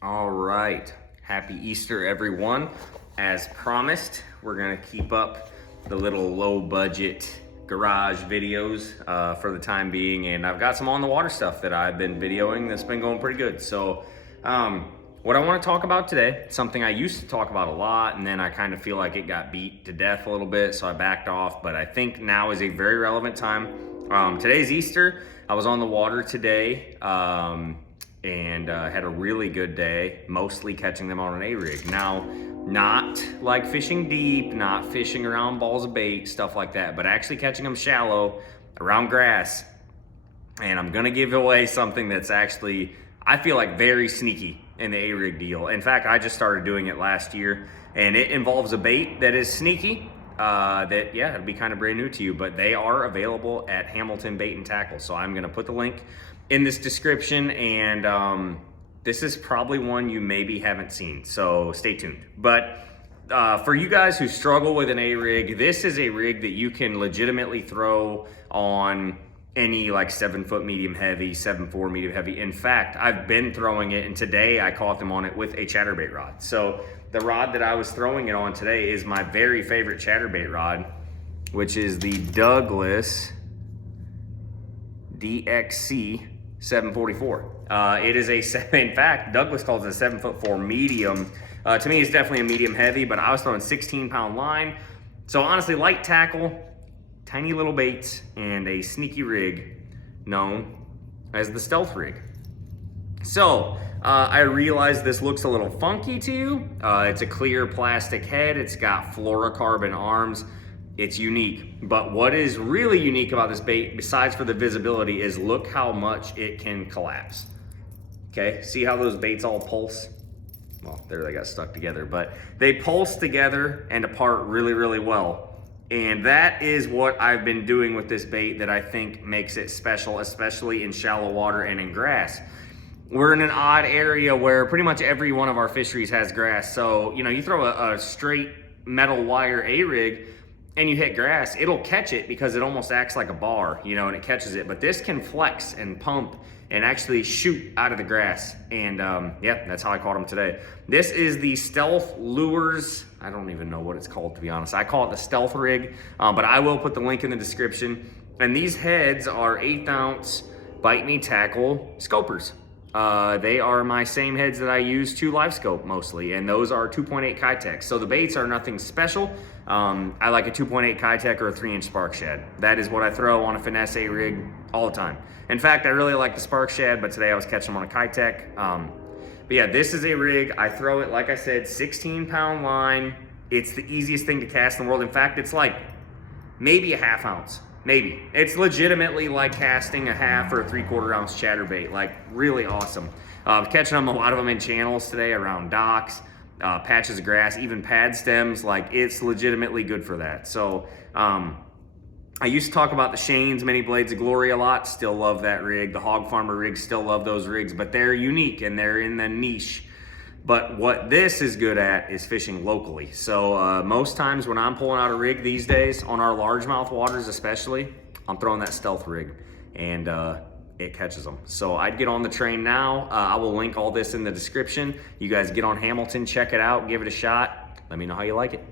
All right, happy Easter, everyone. As promised, we're gonna keep up the little low budget garage videos for the time being, and I've got some on the water stuff that I've been videoing that's been going pretty good. So what I want to talk about today, something I used to talk about a lot, and then I kind of feel like it got beat to death a little bit, so I backed off, but I think now is a very relevant time. Today's Easter. I was on the water today, and had a really good day, mostly catching them on an A-rig. Now, not like fishing deep, not fishing around balls of bait, stuff like that, but actually catching them shallow around grass. And I'm gonna give away something that's actually, I feel like, very sneaky in the A-rig deal. In fact, I just started doing it last year, and it involves a bait that is sneaky, it'll be kind of brand new to you, but they are available at Hamilton Bait and Tackle. So I'm gonna put the link in this description, and this is probably one you maybe haven't seen, so stay tuned. But for you guys who struggle with an A-rig, this is a rig that you can legitimately throw on any like 7-foot medium heavy, 7.4 medium heavy. In fact, I've been throwing it, and today I caught them on it with a chatterbait rod. So the rod that I was throwing it on today is my very favorite chatterbait rod, which is the Douglas DXC 744. It is in fact, Douglas calls it a 7'4" medium. To me, it's definitely a medium heavy, but I was throwing 16-pound line. So honestly, light tackle, tiny little baits, and a sneaky rig known as the stealth rig. So I realize this looks a little funky to you. It's a clear plastic head. It's got fluorocarbon arms. It's unique, but what is really unique about this bait, besides for the visibility, is look how much it can collapse. Okay, see how those baits all pulse? Well, there they got stuck together, but they pulse together and apart really, really well. And that is what I've been doing with this bait that I think makes it special, especially in shallow water and in grass. We're in an odd area where pretty much every one of our fisheries has grass. So, you throw a straight metal wire A-rig, and you hit grass, it'll catch it because it almost acts like a bar, and it catches it. But this can flex and pump and actually shoot out of the grass. And that's how I caught them today. This is the Stealth Lures. I don't even know what it's called, to be honest. I call it the Stealth Rig, but I will put the link in the description. And these heads are 1/8 ounce Bite Me Tackle scopers. They are my same heads that I use to live scope mostly, and those are 2.8 Kitech. So the baits are nothing special. I like a 2.8 Kitech or a 3-inch Spark Shad. That is what I throw on a finesse A rig all the time. In fact, I really like the Spark Shad, but today I was catching them on a Kitech. But yeah, this is a rig. I throw it, like I said, 16-pound line. It's the easiest thing to cast in the world. In fact, it's like maybe a 1/2 ounce. Maybe. It's legitimately like casting a 1/2 or a 3/4 ounce chatterbait. Like, really awesome. Catching them, a lot of them in channels today around docks, patches of grass, even pad stems. Like, it's legitimately good for that. So I used to talk about the Shane's Many Blades of Glory a lot. Still love that rig. The Hog Farmer rigs, still love those rigs, but they're unique and they're in the niche. But what this is good at is fishing locally. So most times when I'm pulling out a rig these days, on our largemouth waters especially, I'm throwing that Stealth rig, and it catches them. So I'd get on the train now. I will link all this in the description. You guys get on Hamilton, check it out, give it a shot. Let me know how you like it.